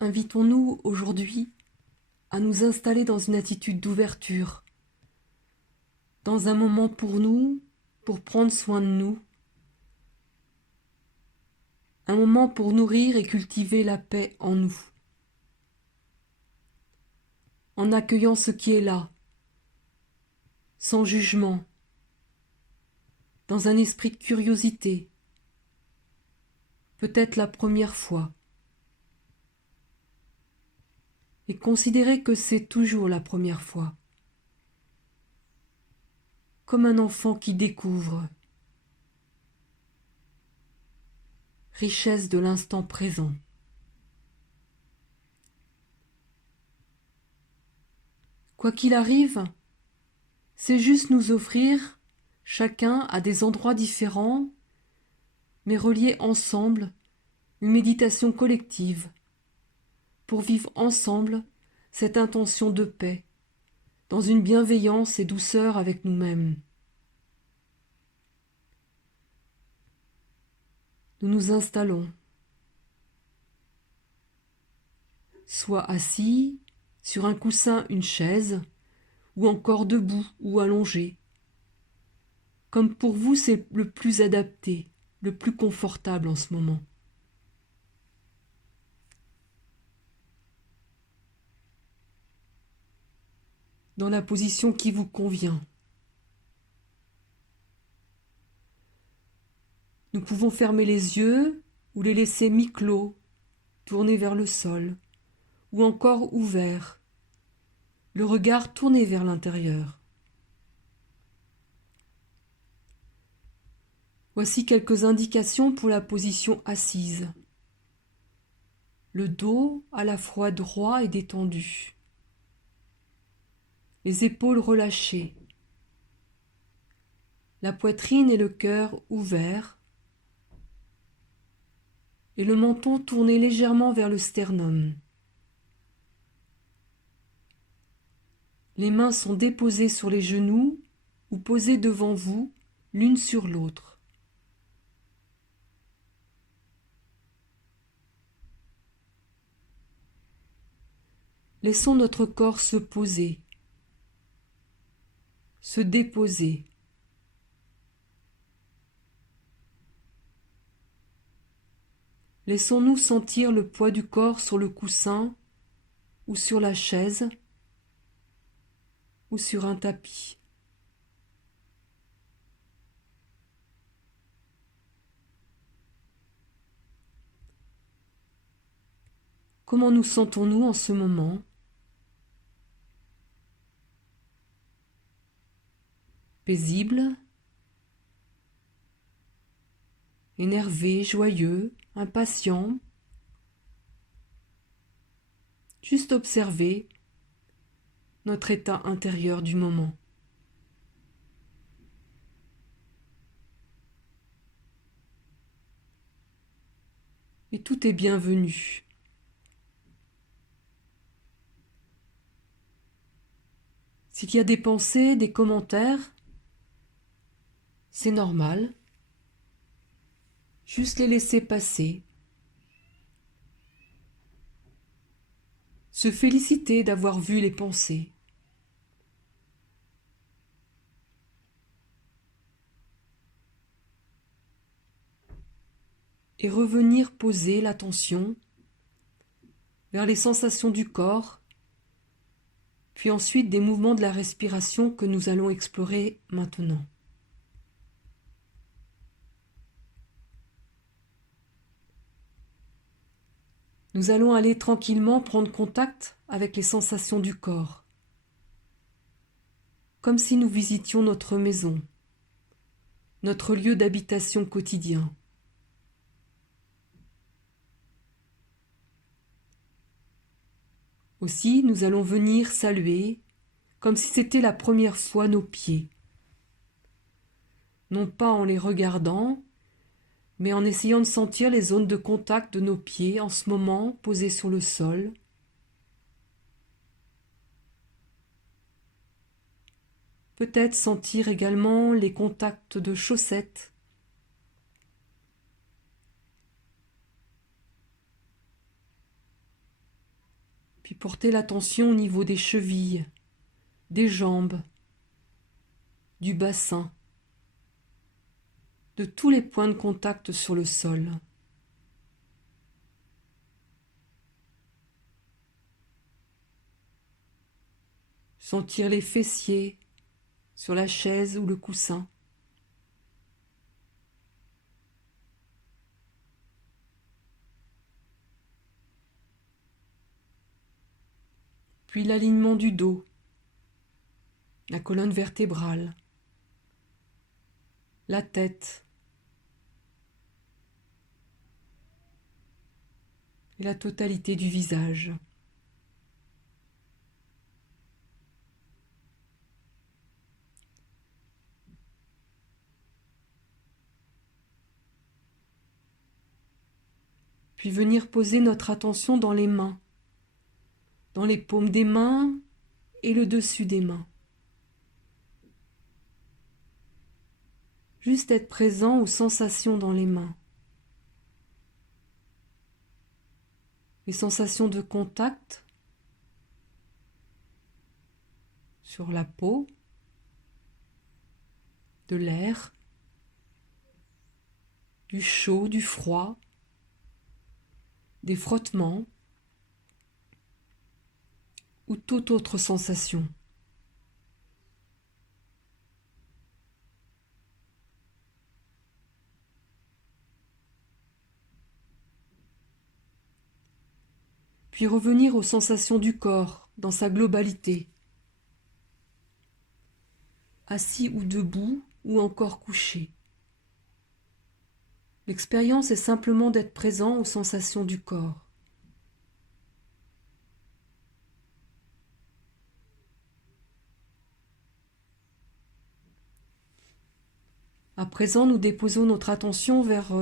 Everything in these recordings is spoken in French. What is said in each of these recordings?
Invitons-nous aujourd'hui à nous installer dans une attitude d'ouverture, dans un moment pour nous, pour prendre soin de nous, un moment pour nourrir et cultiver la paix en nous, en accueillant ce qui est là, sans jugement, dans un esprit de curiosité, peut-être la première fois, et considérer que c'est toujours la première fois, comme un enfant qui découvre, richesse de l'instant présent. Quoi qu'il arrive, c'est juste nous offrir, chacun à des endroits différents, mais reliés ensemble, une méditation collective, pour vivre ensemble cette intention de paix, dans une bienveillance et douceur avec nous-mêmes. Nous nous installons, soit assis, sur un coussin, une chaise, ou encore debout ou allongé, comme pour vous c'est le plus adapté, le plus confortable en ce moment. Dans la position qui vous convient. Nous pouvons fermer les yeux ou les laisser mi-clos, tournés vers le sol, ou encore ouverts, le regard tourné vers l'intérieur. Voici quelques indications pour la position assise. Le dos à la fois droit et détendu. Les épaules relâchées. La poitrine et le cœur ouverts. Et le menton tourné légèrement vers le sternum. Les mains sont déposées sur les genoux ou posées devant vous, l'une sur l'autre. Laissons notre corps se poser, se déposer. Laissons-nous sentir le poids du corps sur le coussin ou sur la chaise ou sur un tapis. Comment nous sentons-nous en ce moment ? Paisible, énervé, joyeux, impatient. Juste observer notre état intérieur du moment. Et tout est bienvenu. S'il y a des pensées, des commentaires, c'est normal. Juste les laisser passer. Se féliciter d'avoir vu les pensées. Et revenir poser l'attention vers les sensations du corps, puis ensuite des mouvements de la respiration que nous allons explorer maintenant. Nous allons aller tranquillement prendre contact avec les sensations du corps, comme si nous visitions notre maison, notre lieu d'habitation quotidien. Aussi, nous allons venir saluer, comme si c'était la première fois, nos pieds. Non pas en les regardant, mais en essayant de sentir les zones de contact de nos pieds en ce moment posés sur le sol. Peut-être sentir également les contacts de chaussettes. Puis portez l'attention au niveau des chevilles, des jambes, du bassin, de tous les points de contact sur le sol. Sentir les fessiers sur la chaise ou le coussin. Puis l'alignement du dos, la colonne vertébrale, la tête et la totalité du visage. Puis venir poser notre attention dans les mains, dans les paumes des mains et le dessus des mains. Juste être présent aux sensations dans les mains. Les sensations de contact sur la peau, de l'air, du chaud, du froid, des frottements ou toute autre sensation. Puis revenir aux sensations du corps dans sa globalité, assis ou debout ou encore couché. L'expérience est simplement d'être présent aux sensations du corps. À présent, nous déposons notre attention vers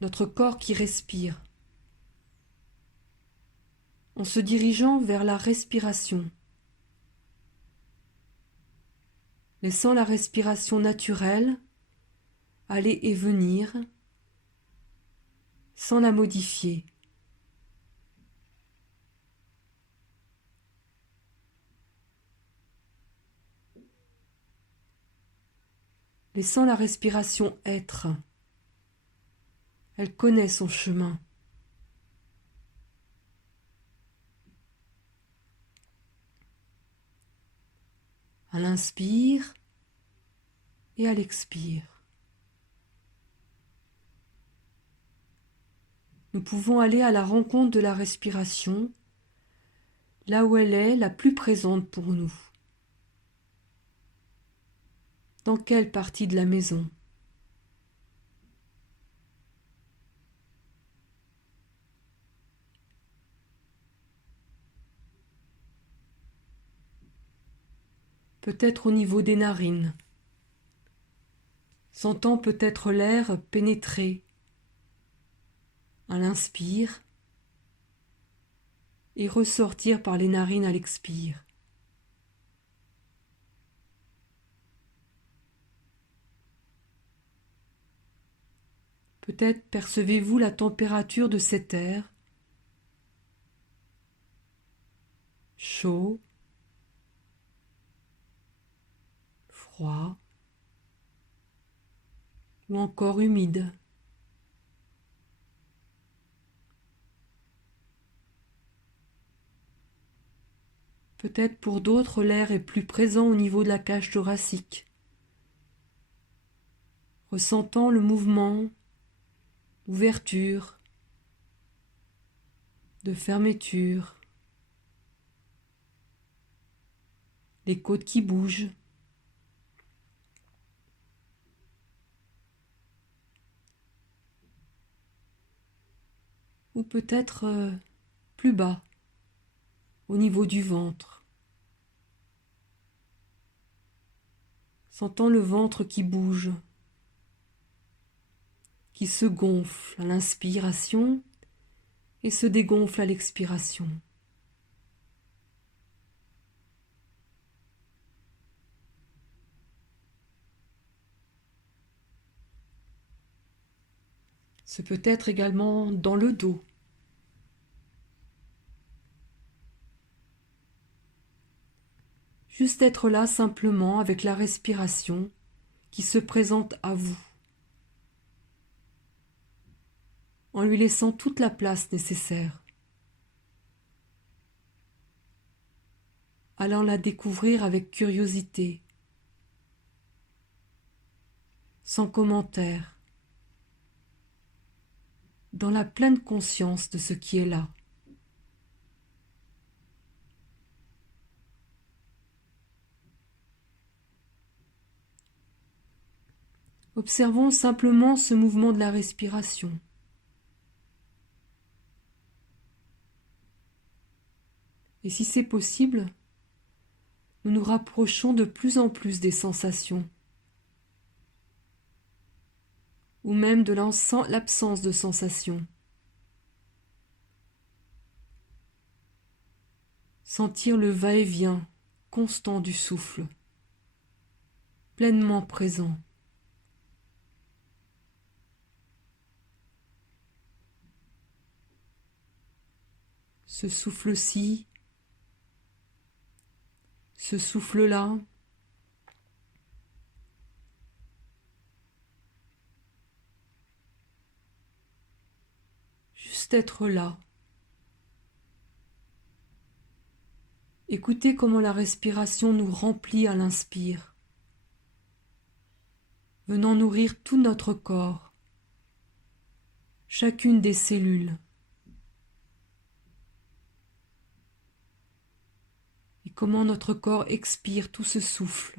notre corps qui respire, en se dirigeant vers la respiration, laissant la respiration naturelle aller et venir, sans la modifier. Laissant la respiration être. Elle connaît son chemin. À l'inspire et à l'expire. Nous pouvons aller à la rencontre de la respiration, là où elle est la plus présente pour nous. Dans quelle partie de la maison ? Peut-être au niveau des narines, sentant peut-être l'air pénétrer à l'inspire et ressortir par les narines à l'expire. Peut-être percevez-vous la température de cet air, chaud, froid ou encore humide. Peut-être pour d'autres l'air est plus présent au niveau de la cage thoracique, ressentant le mouvement d'ouverture, de fermeture, les côtes qui bougent. Ou peut-être plus bas, au niveau du ventre, sentant le ventre qui bouge, qui se gonfle à l'inspiration et se dégonfle à l'expiration. Ce peut être également dans le dos, Juste être là simplement avec la respiration qui se présente à vous, en lui laissant toute la place nécessaire, allant la découvrir avec curiosité, sans commentaire, dans la pleine conscience de ce qui est là. Observons simplement ce mouvement de la respiration. Et si c'est possible, nous nous rapprochons de plus en plus des sensations, ou même de l'absence de sensations. Sentir le va-et-vient constant du souffle, pleinement présent. Ce souffle-ci, ce souffle-là, juste être là. Écoutez comment la respiration nous remplit à l'inspire, venant nourrir tout notre corps, chacune des cellules. Et comment notre corps expire tout ce souffle.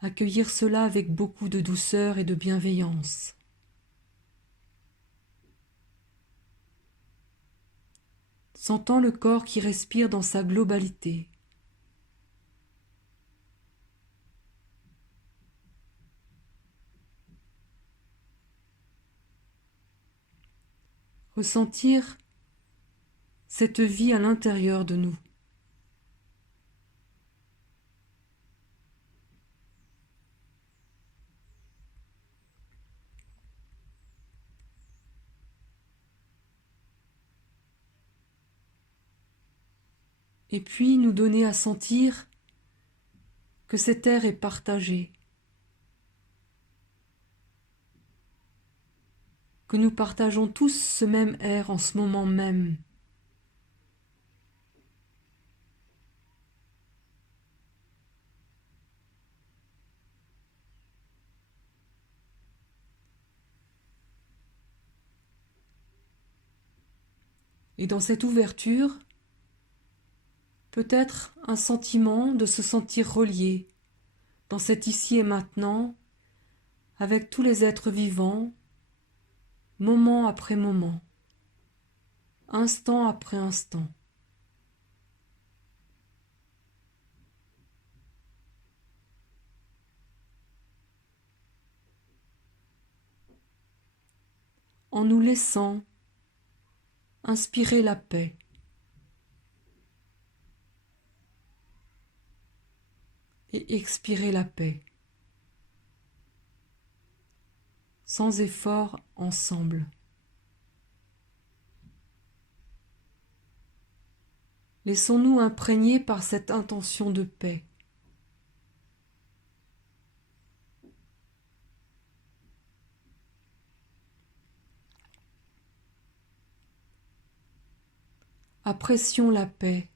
Accueillir cela avec beaucoup de douceur et de bienveillance. Sentant le corps qui respire dans sa globalité. Ressentir cette vie à l'intérieur de nous. Et puis nous donner à sentir que cet air est partagé, que nous partageons tous ce même air en ce moment même. Et dans cette ouverture, peut-être un sentiment de se sentir relié dans cet ici et maintenant avec tous les êtres vivants, moment après moment, instant après instant. En nous laissant inspirer la paix. Et expirer la paix. Sans effort, ensemble. Laissons-nous imprégner par cette intention de paix. Apprécions la paix.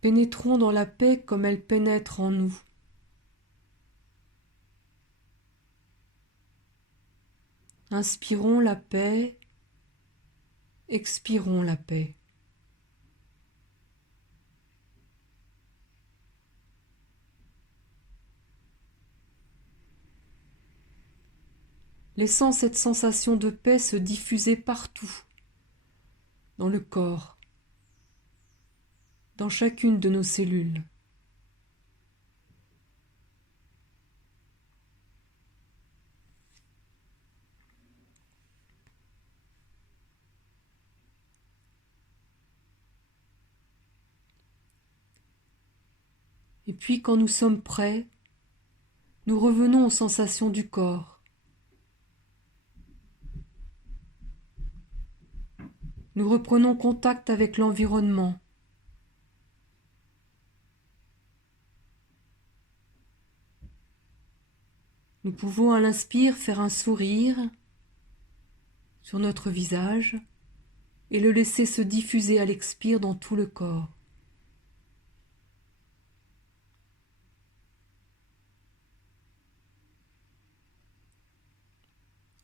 Pénétrons dans la paix comme elle pénètre en nous. Inspirons la paix, expirons la paix. Laissant cette sensation de paix se diffuser partout, dans le corps, dans chacune de nos cellules. Et puis quand nous sommes prêts, nous revenons aux sensations du corps. nous reprenons contact avec l'environnement. Nous pouvons à l'inspire faire un sourire sur notre visage et le laisser se diffuser à l'expire dans tout le corps.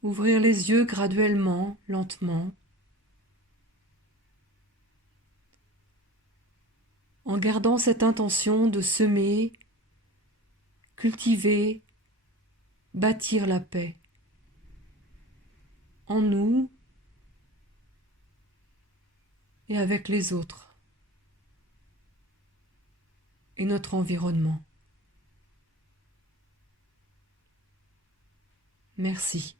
Ouvrir les yeux graduellement, lentement, en gardant cette intention de semer, cultiver, bâtir la paix en nous et avec les autres et notre environnement. Merci.